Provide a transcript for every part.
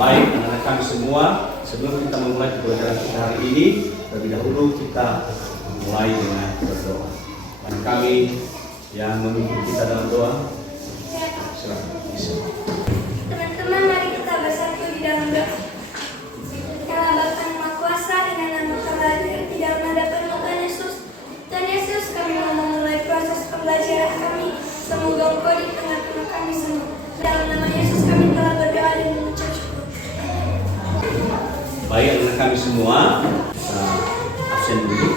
Baik, anak-anak kami semua, sebelum kita memulai pembelajaran kita hari ini, terlebih dahulu kita mulai dengan berdoa. Dan kami yang memimpin kita dalam doa, silakan. Teman-teman, mari kita bersatu di dalam doa. Dalam Bapa yang Maha Kuasa, dengan nama kami di dalam nama Tuhan Yesus. Tuhan Yesus, kami mau memulai proses pembelajaran kami. Semoga Engkau di tengah-tengah kami semua. Dalam nama Yesus kami telah berdoa dan mengucap syukur. Baik, anak kami semua, kita absen dulu.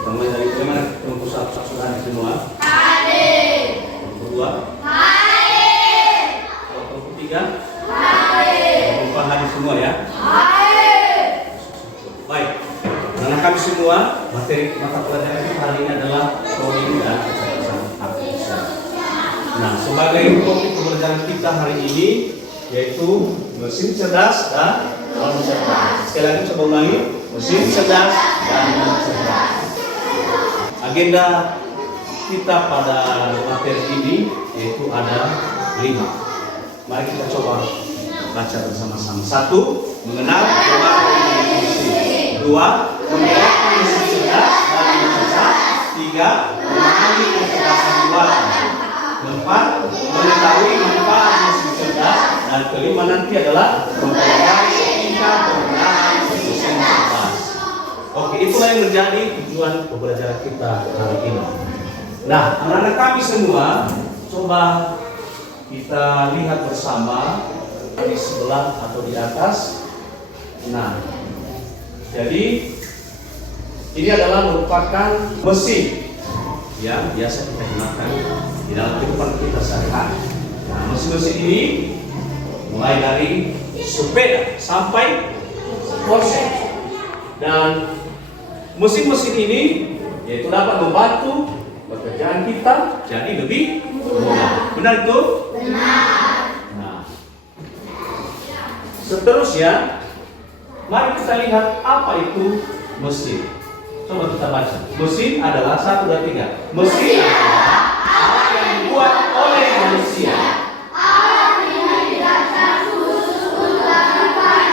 Mulai dari bagaimana kelompok satu sudah hadir semua? Hadir. Kelompok dua? Hadir. Kalau kelompok tiga? Hadir. Kelompok hadir semua ya? Hadir. Baik, anak kami semua, materi mata pelajaran kita hari ini adalah coding dan kecerdasan artifisial. Nah, sebagai topik pembelajaran kita hari ini yaitu mesin cerdas dan non cerdas. Sekali lagi coba ulangi, mesin cerdas dan non cerdas. Agenda kita pada materi ini yaitu ada 5. Mari kita coba baca bersama-sama. 1. Mengenal berbagai mesin. 2. Menggerakkan mesin cerdas dan non cerdas. 3. Memahami kecerdasan buatan. 4. Mengetahui manfaat mesin cerdas. Dan kelima nanti adalah mempelajari tingkat penggunaan mesin cerdas. Oke, itulah yang menjadi tujuan pembelajaran kita hari ini. Nah, anak-anak kami semua, coba kita lihat bersama di sebelah atau di atas. Nah, jadi ini adalah merupakan mesin yang biasa kita gunakan di dalam kehidupan kita sehari-hari. Nah, mesin-mesin ini mulai dari sepeda sampai Porsche, dan mesin-mesin ini yaitu dapat membantu pekerjaan kita jadi lebih mudah. Benar itu? Benar. Nah, seterusnya mari kita lihat apa itu mesin. Coba kita baca. Mesin adalah 1, 2, 3. Mesin adalah alat yang dibuat oleh manusia.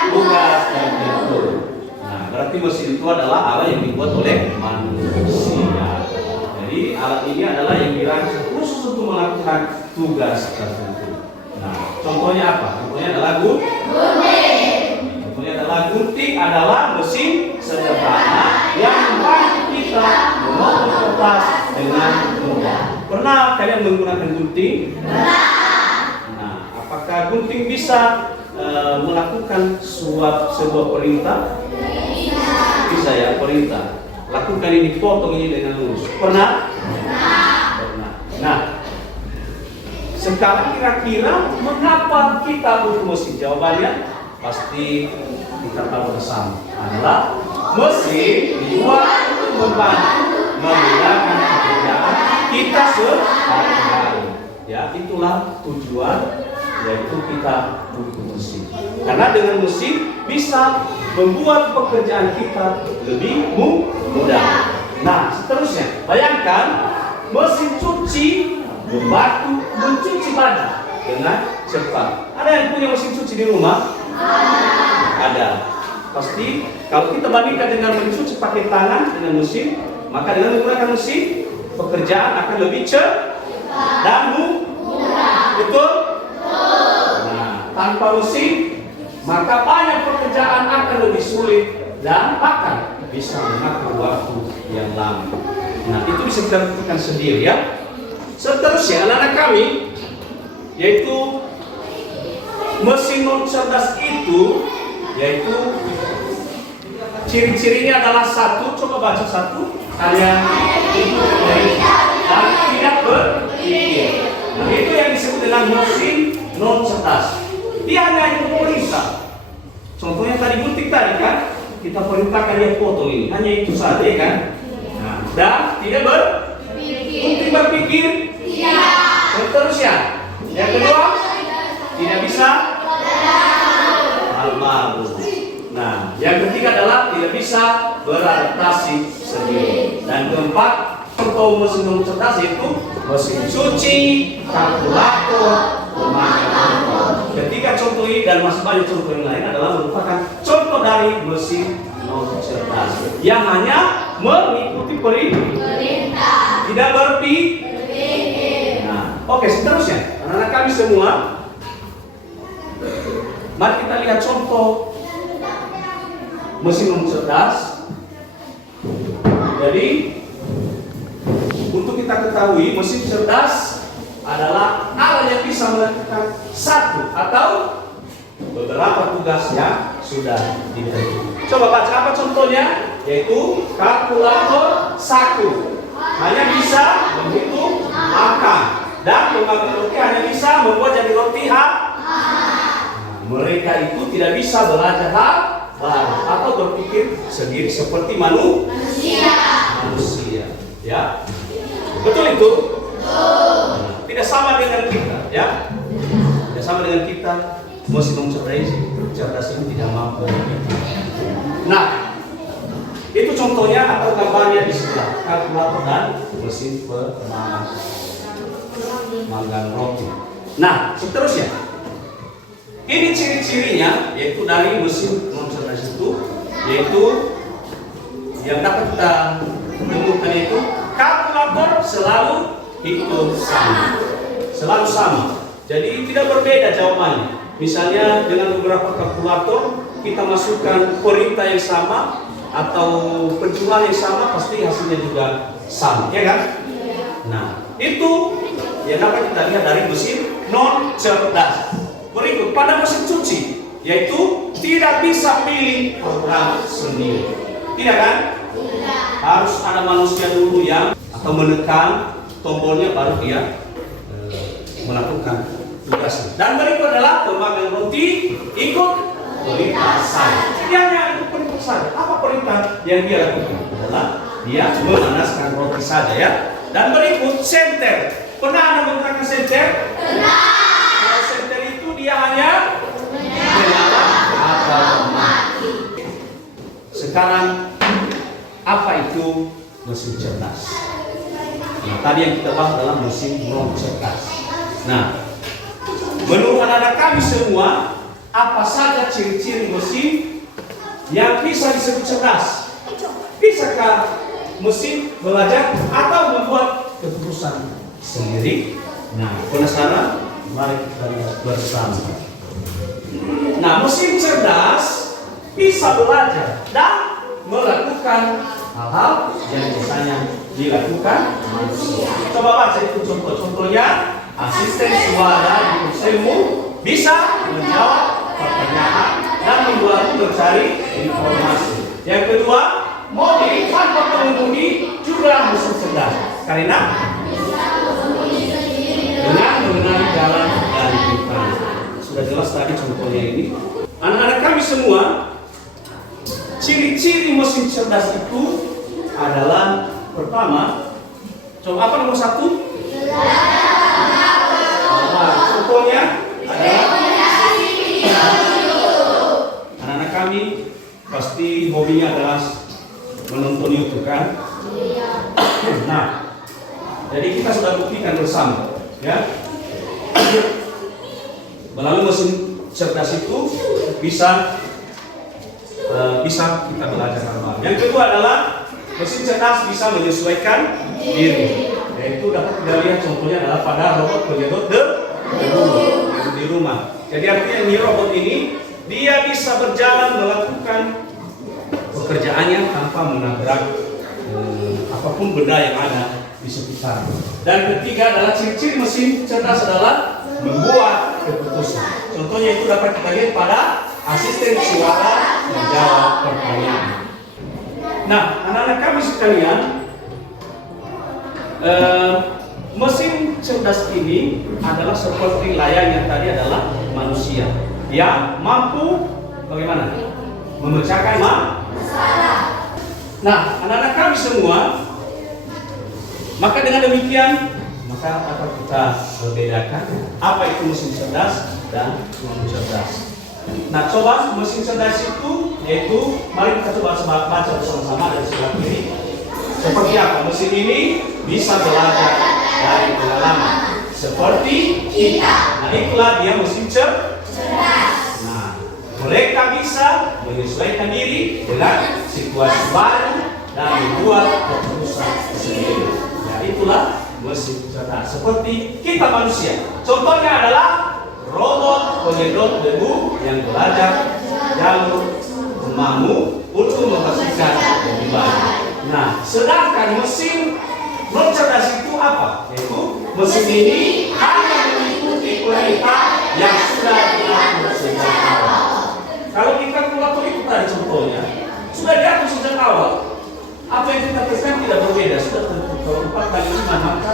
Tugas dan metode. Nah, berarti mesin itu adalah alat yang dibuat oleh manusia. Jadi alat ini adalah yang dirancang khusus untuk melakukan tugas tertentu. Nah, contohnya apa? Contohnya adalah gunting. Contohnya adalah gunting adalah mesin sederhana yang membantu kita memotong kertas dengan mudah. Pernah kalian menggunakan gunting? Nah, apakah gunting bisa melakukan sebuah perintah? Bisa ya, perintah. Lakukan ini, potong ini dengan lurus. Pernah? Pernah. Nah, sekarang kira-kira mengapa kita butuh mesin? Jawabannya pasti kita tahu bersama, adalah mesin dibuat untuk membantu memudahkan pekerjaan kita sehari-hari. Ya, itulah tujuan, yaitu kita butuh mesin. Karena dengan mesin bisa membuat pekerjaan kita lebih mudah. Nah, seterusnya, bayangkan mesin cuci membantu mencuci baju dengan cepat. Ada yang punya mesin cuci di rumah? Ada. Pasti kalau kita bandingkan dengan mencuci pakai tangan dengan mesin, maka dengan menggunakan mesin pekerjaan akan lebih cepat dan mudah. Betul? Nah, tanpa mesin maka banyak pekerjaan akan lebih sulit dan akan bisa memakan waktu yang lama. Nah, itu bisa kita buktikan sendiri ya. Seterusnya anak-anak kami, yaitu mesin non cerdas itu, yaitu ciri-cirinya adalah 1, coba baca 1, kalian itu dan tidak berpikir. Nah, itu yang disebut dengan mesin non cerdas. Dia hanya perintah. Contohnya tadi gunting tadi kan, kita perintahkan dia potong ini, hanya itu saja kan. Nah, dan tidak gunting berpikir. Seterusnya, yang kedua, tidak bisa hal baru. Nah, yang ketiga adalah tidak bisa beradaptasi sendiri. Dan keempat, contoh mesin non cerdas yaitu mesin cuci, kalkulator, pemakai handphone. Ketika contoh ketahui dan masih banyak contoh yang lain adalah merupakan contoh dari mesin non cerdas yang hanya mengikuti perintah, tidak berpikir. Nah, oke, seterusnya anak-anak kami semua, mari kita lihat contoh mesin non cerdas. Jadi untuk kita ketahui mesin cerdas adalah alat yang bisa melakukan satu atau beberapa tugas yang sudah ditentukan. Coba baca apa contohnya, yaitu kalkulator 1 hanya bisa menghitung makan dan pemakan roti hanya bisa membuat jadi roti mereka itu tidak bisa belajar hal baru atau berpikir sendiri seperti manusia. Ya, betul itu? Tidak sama dengan kita, ya. Tidak sama dengan kita. Mesin cerdas ini tidak mampu. Nah, itu contohnya atau gambarnya di sebelah kalkulator dan mesin pemanggang roti. Nah, seterusnya, ini ciri-cirinya yaitu dari mesin non cerdas itu, yaitu yang dapat kita temukan itu kalkulator selalu hitung sama, selalu sama. Jadi tidak berbeda jawabannya. Misalnya dengan beberapa kalkulator kita masukkan perintah yang sama atau penjualan yang sama, pasti hasilnya juga sama, ya kan? Nah, itu yang dapat kita lihat dari mesin non cerdas. Berikut pada mesin cuci, yaitu tidak bisa pilih program sendiri, tidak kan? Harus ada manusia dulu yang atau menekan tombolnya baru dia melakukan tugasnya. Dan berikut adalah pemanggang roti ikut perintah saja. Dia hanya ikut perintah saja. Apa perintah yang dia lakukan? Adalah dia memanaskan roti saja, ya. Dan berikut senter. Pernah Anda menggunakan senter? Pernah. Kalau senter itu dia hanya menyala atau mati. Sekarang apa itu mesin cerdas? Nah, tadi yang kita bahas adalah mesin non cerdas. Nah, menurut anak-anak kami semua, apa saja ciri-ciri mesin yang bisa disebut cerdas? Bisakah mesin belajar atau membuat keputusan sendiri? Nah, penasaran? Mari kita lihat bersama. Nah, mesin cerdas bisa belajar dan melakukan hal-hal yang biasanya dilakukan manusia. Coba baca itu contoh-contohnya. Asisten suara di kursimu bisa menjawab pertanyaan dan membantu mencari informasi. Yang kedua, mobil tanpa pengemudi juga mesin cerdas karena dengan mengenali jalan dan depan. Sudah jelas tadi contohnya ini. Anak-anak kami semua, ciri-ciri mesin cerdas itu adalah pertama, coba apa nomor 1? Contohnya adalah anak-anak kami pasti hobinya adalah menonton YouTube, kan? Nah, jadi kita sudah buktikan bersama, ya. Melalui mesin cerdas itu bisa kita belajar hal-hal. Yang kedua adalah mesin cerdas bisa menyesuaikan diri. Yaitu dapat kita lihat contohnya adalah pada robot penyedot di rumah. Jadi artinya ini robot ini dia bisa berjalan melakukan pekerjaannya tanpa menabrak apapun benda yang ada di sekitar. Dan ketiga adalah ciri-ciri mesin cerdas adalah membuat keputusan. Contohnya itu dapat kita lihat pada asisten suara menjawab pertanyaan. Nah, anak-anak kami sekalian, mesin cerdas ini adalah seperti layaknya tadi adalah manusia yang mampu bagaimana? Memecahkan masalah. Nah, anak-anak kami semua, maka dengan demikian maka dapat kita bedakan apa itu mesin cerdas dan non cerdas. Nah, coba mesin cerdas itu yaitu, mari kita coba baca bersama-sama dari sebelah kiri. Seperti apa? Mesin ini bisa belajar dari pengalaman seperti kita. Nah, itulah dia mesin cerdas. menyesuaikan diri dengan situasi baru dan membuat keputusan sendiri. Ya, itulah mesin cerdas. Seperti kita manusia. Contohnya adalah robot penyedot debu yang belajar jalur memamuk untuk membersihkan lebih baik. Nah, sedangkan mesin non cerdas itu apa? Yaitu mesin ini hanya mengikuti perintah yang sudah diatur sejak awal. Kalau di kalkulator itu tadi contohnya sudah diatur sejak awal. Apa yang kita tekan tidak berbeda, sudah tentu. Kalau 4 kali 5 maka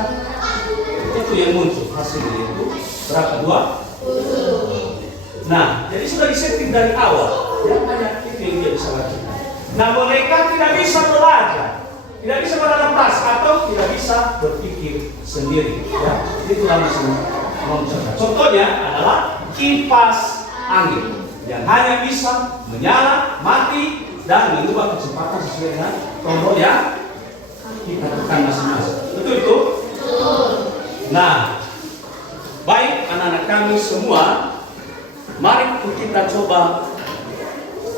itu yang muncul hasilnya itu berapa? 2. Nah, jadi sudah disetting dari awal. Yang banyak itu yang dia bisa lakukan. Nah, mereka tidak bisa belajar, tidak bisa beradaptasi atau tidak bisa berpikir sendiri. Ya, itulah mesin non cerdas. Contohnya adalah kipas angin yang hanya bisa menyala, mati, dan mengubah kecepatan sesuai dengan tombol yang kita tekan masing-masing. Betul itu? Nah, baik anak-anak kami semua, mari kita coba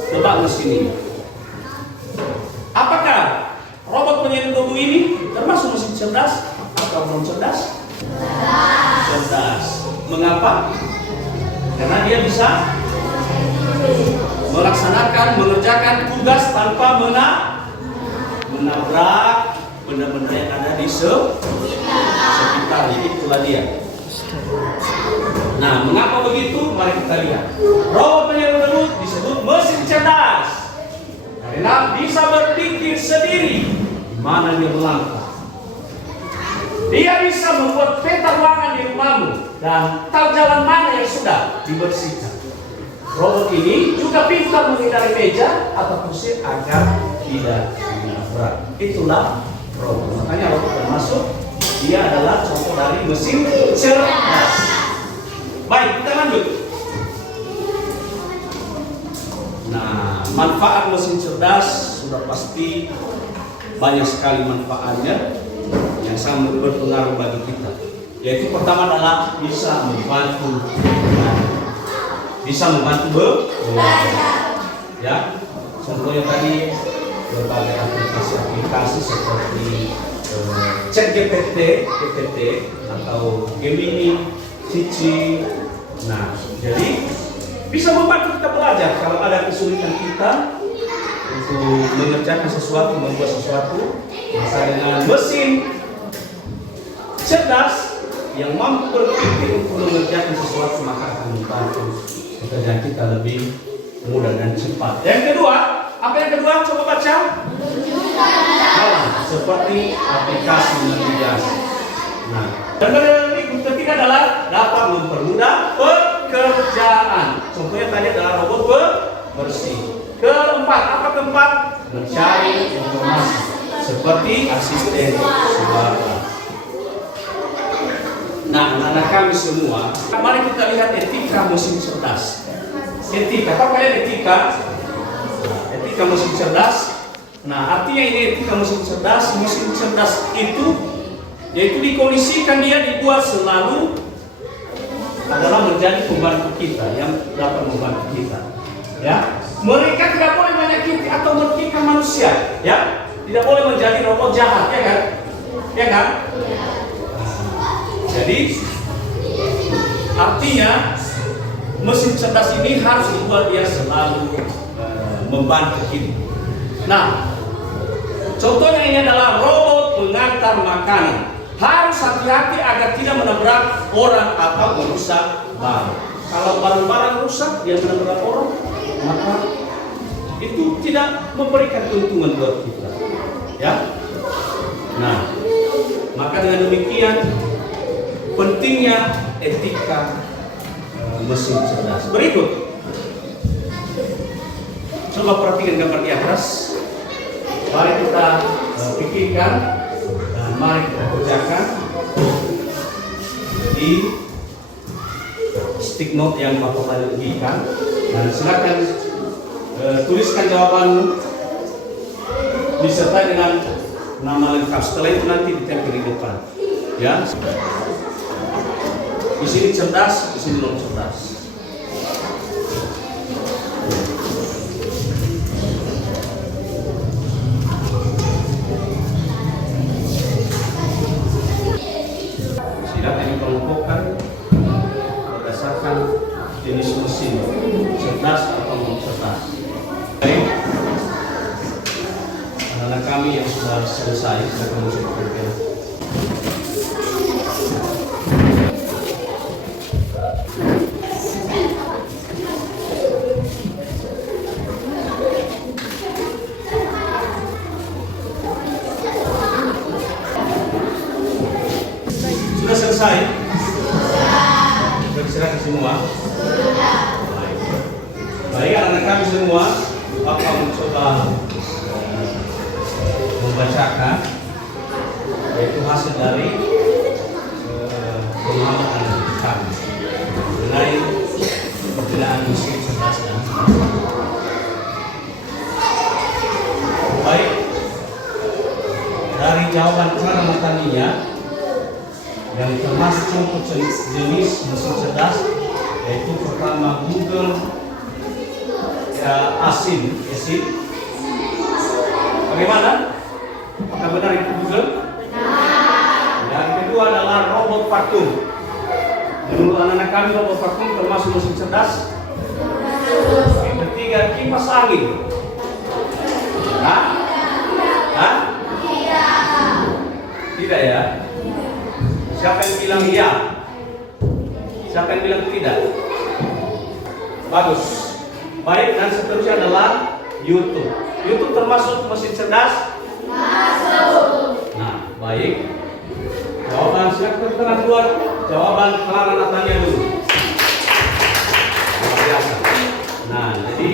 tebak mesin ini. Apakah robot penyedot debu ini termasuk mesin cerdas atau non cerdas? Cerdas. Mengapa? Karena dia bisa mengerjakan tugas tanpa menabrak benda-benda yang ada di sekitar. Jadi itulah dia. Nah, mengapa begitu? Mari kita lihat. Robot penyedot debu disebut mesin cerdas karena bisa berpikir sendiri di mana dia melangkah. Dia bisa membuat peta ruangan di rumahmu dan tahu jalan mana yang sudah dibersihkan. Robot ini juga pintar menghindari meja atau kursi agar tidak menabrak. Itulah robot. Makanya robot termasuk dia adalah contoh dari mesin cerdas. Baik, kita lanjut. Nah, manfaat mesin cerdas sudah pasti banyak sekali manfaatnya yang sangat berpengaruh bagi kita. Yaitu pertama adalah bisa membantu belajar. Ya, contohnya tadi berbagai aplikasi seperti ChatGPT atau Gemini, Cici. Nah, jadi bisa membantu kita belajar kalau ada kesulitan kita untuk mengerjakan sesuatu, membuat sesuatu. Misalnya dengan mesin cerdas yang mampu berpikir untuk mengerjakan sesuatu, maka akan membantu pekerjaan kita lebih mudah dan cepat. Yang kedua, apa yang kedua? Coba baca. Seperti aplikasi navigasi. Nah, dan berikut ketiga adalah dapat mempermudah pekerjaan. Contohnya tadi adalah robot bersih. Keempat, apa keempat? Mencari informasi seperti asisten suara. Nah, anak-anak kami semua, mari kita lihat etika mesin cerdas. Etika, apa kalian etika? Etika mesin cerdas. Nah, artinya ini etika mesin cerdas. Mesin cerdas itu, yaitu dikondisikan dia dibuat selalu adalah menjadi pembantu kita yang dapat membantu kita. Ya, mereka tidak boleh menyakiti atau merugikan manusia. Ya, tidak boleh menjadi robot jahat, ya kan? Ya kan? Jadi artinya mesin cerdas ini harus dibuat dia selalu membantu kita. Nah, contohnya ini adalah robot pengantar makanan. Harus hati-hati agar tidak menabrak orang atau merusak barang. Kalau barang-barang rusak dia menabrak orang, maka itu tidak memberikan keuntungan buat kita. Ya. Nah, maka dengan demikian pentingnya etika mesin cerdas. Berikut, coba perhatikan gambar di atas. Mari kita pikirkan dan mari kita kerjakan di stick note yang Bapak tadi berikan. Dan silakan tuliskan jawabanmu disertai dengan nama lengkap. Setelah itu nanti ditempel di depan. Ya. Di sini cerdas, di sini non cerdas. cerdas atau non cerdas. Baik, anak-anak kami yang sudah selesai, mereka masuk ke sudah selesai? Sudah diserahkan semua? Baik. Baik, anak-anak kami semua, Bapak mencoba membacakan yaitu hasil dari pemahaman kami mengenai perbedaan musik cerdas dan baik. Dari jawaban Clara tadinya yang termasuk contoh jenis mesin cerdas yaitu pertama Google Asin. Bagaimana? Apakah benar itu Google? Benar. Yang kedua adalah robot vakum. Menurut anak-anak kami robot vakum termasuk mesin cerdas? Yang ketiga kipas angin. Hah? Hah? Tidak ya? Siapa yang bilang iya? Siapa yang bilang tidak? Bagus. Baik, dan seterusnya adalah YouTube. YouTube termasuk mesin cerdas? Masuk. Nah, baik. Jawaban silakan kita dua. Jawaban Clara Natania dulu. Luar biasa. Nah, jadi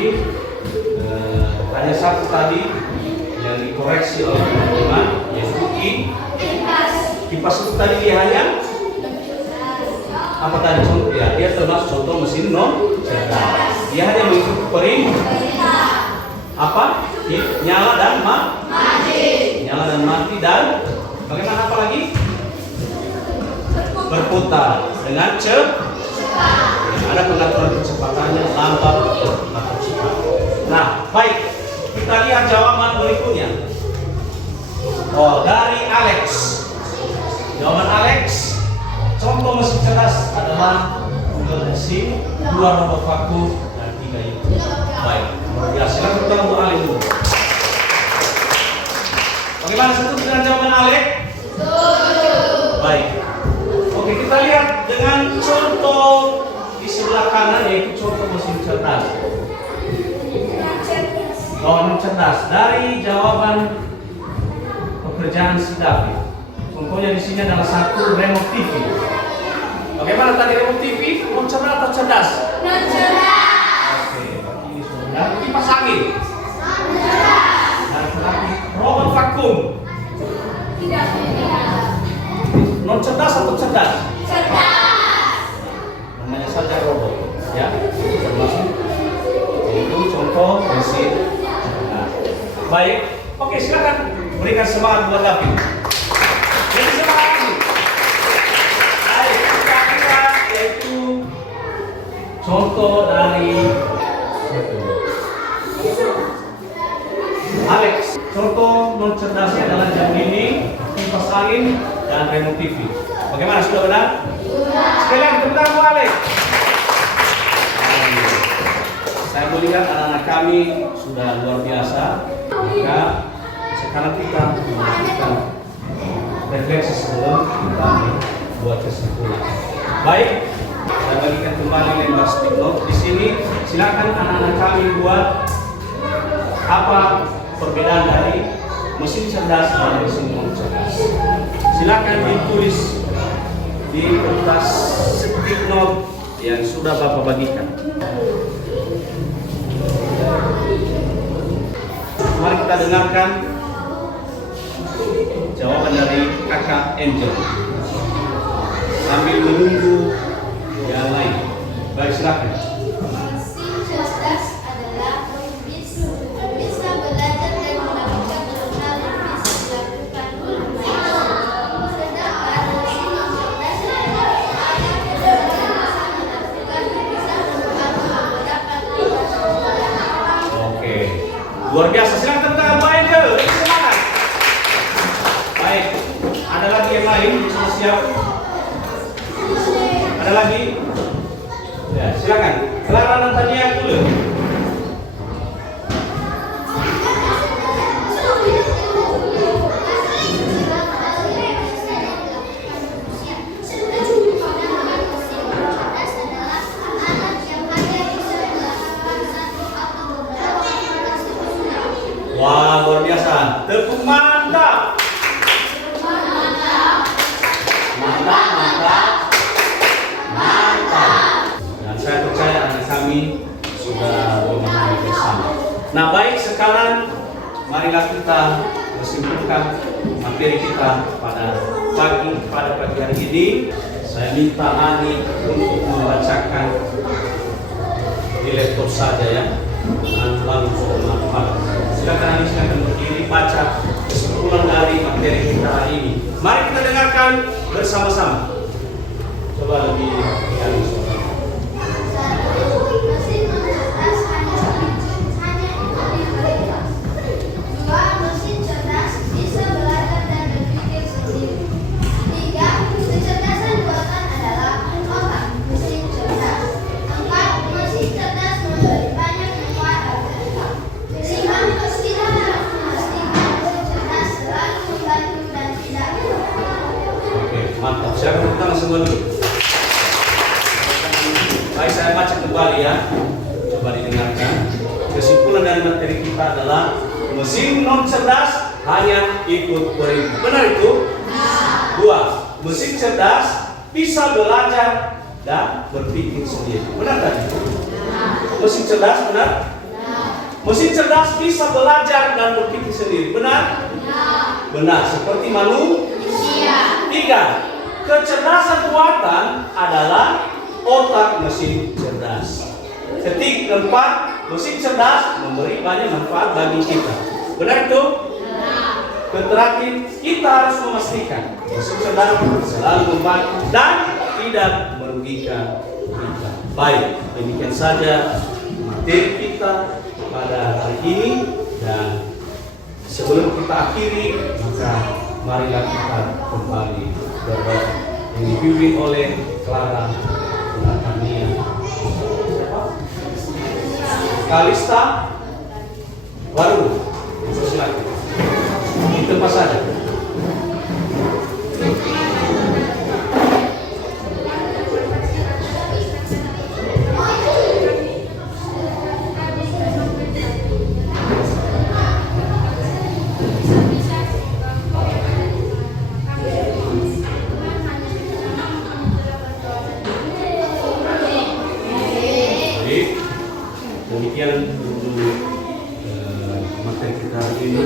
hanya satu tadi yang dikoreksi oleh teman-teman yaitu kipas itu tadi dia hanya apa tadi contoh ya? Dia termasuk contoh mesin non cerdas. Dia hanya mengikuti perintah apa? Nyala dan mati. Nyala dan mati dan bagaimana apa lagi? Berputar dengan cepat. Ada pengaturan kecepatannya lambat atau cepat. Nah, baik. Kita lihat jawaban berikutnya. Oh, dari Alex. Jawaban Alex, contoh mesin cerdas adalah Google Machine, 2 robot vakum, dan 3 YouTube. Baik, ya silakan kita untuk Alex dulu. Bagaimana setuju dengan jawaban Alex? Baik. Oke, kita lihat dengan contoh di sebelah kanan yaitu contoh mesin cerdas. Oh, non cerdas. Dari jawaban pekerjaan si David. Contohnya di sini adalah satu remote TV. Bagaimana tadi remote TV? Non cerdas atau cerdas? Non cerdas. Oke, ini sudah. Kipas angin. Dan terakhir robot vakum. Tidak. Non cerdas atau cerdas? Cerdas. Namanya saja robot, ya. Termasuk itu contoh mesin cerdas. Baik, oke silakan berikan semangat buat David. Jadi semangat ini. Baik, kita lihat yaitu contoh dari Alex. Contoh non cerdasnya adalah jam dinding, kipas angin, dan remote TV. Bagaimana, sudah benar? Sudah. Sekalian tepuk tangan buat Alex. Saya melihat anak-anak kami sudah luar biasa. Maka sekarang kita melakukan refleksi sebelum kita buat kesimpulan. Baik, saya bagikan kembali lembar stick note di sini. Silakan anak-anak kami buat apa perbedaan dari mesin cerdas dan mesin non cerdas. Silakan ditulis di kertas stick note yang sudah Bapak bagikan. Mari kita dengarkan jawaban dari kakak Angel sambil menunggu yang lain. Baik, silakan. Mesin cerdas adalah bisa belajar dan melakukan hal yang bisa dilakukan oleh manusia. Sedangkan mesin non cerdas adalah alat yang bisa melakukan beberapa tugas. Oke, luar biasa. Silakan tepuk tangan buat Angel. Semangat. Baik, ada lagi yang lain sudah siap? Ada lagi? Ya, silakan. Clara Natania. kita. Tepuk mantap. Mantap, mantap, mantap. Dan saya percaya anak kami sudah memahami bersama. Nah, baik, sekarang marilah kita menyimpulkan materi kita pada pagi hari ini. Saya minta Ani untuk membacakan di laptop saja ya, dan langsung menghafal. Silakan Ani, silakan berdiri baca kesimpulan dari materi kita hari ini. Mari kita dengarkan bersama-sama. Coba lebih halus. Mesin cerdas hanya intelektual. 2. Mesin cerdas bisa belajar dan berpikir sendiri. 3. Kecerdasan buatan adalah otak mesin cerdas. 4. Mesin cerdas memberi banyak manfaat. 5. Kita harus memastikan mesin cerdas selalu membantu dan tidak Oke, mantap. Saya tepuk tangan semua dulu. Baik, saya baca kembali ya. Coba didengarkan. Kesimpulan dari materi kita adalah mesin non cerdas hanya ikut perintah. Benar itu? 2. Mesin cerdas bisa belajar dan berpikir sendiri. Benar tadi? Mesin cerdas benar? Mesin cerdas bisa belajar dan berpikir sendiri. Benar? Benar. Seperti manusia. 3. Kecerdasan buatan adalah otak mesin cerdas. Keempat, mesin cerdas memberi banyak manfaat bagi kita. Benar itu? Terakhir, kita harus memastikan mesin cerdas selalu membantu dan tidak merugikan kita. Baik, demikian saja materi kita pada hari ini, dan sebelum kita akhiri, maka marilah kita kembali berdoa yang dipimpin oleh Clara Natania Kalista Waru. Silakan. Di tempat saja. Demikian untuk materi kita hari ini.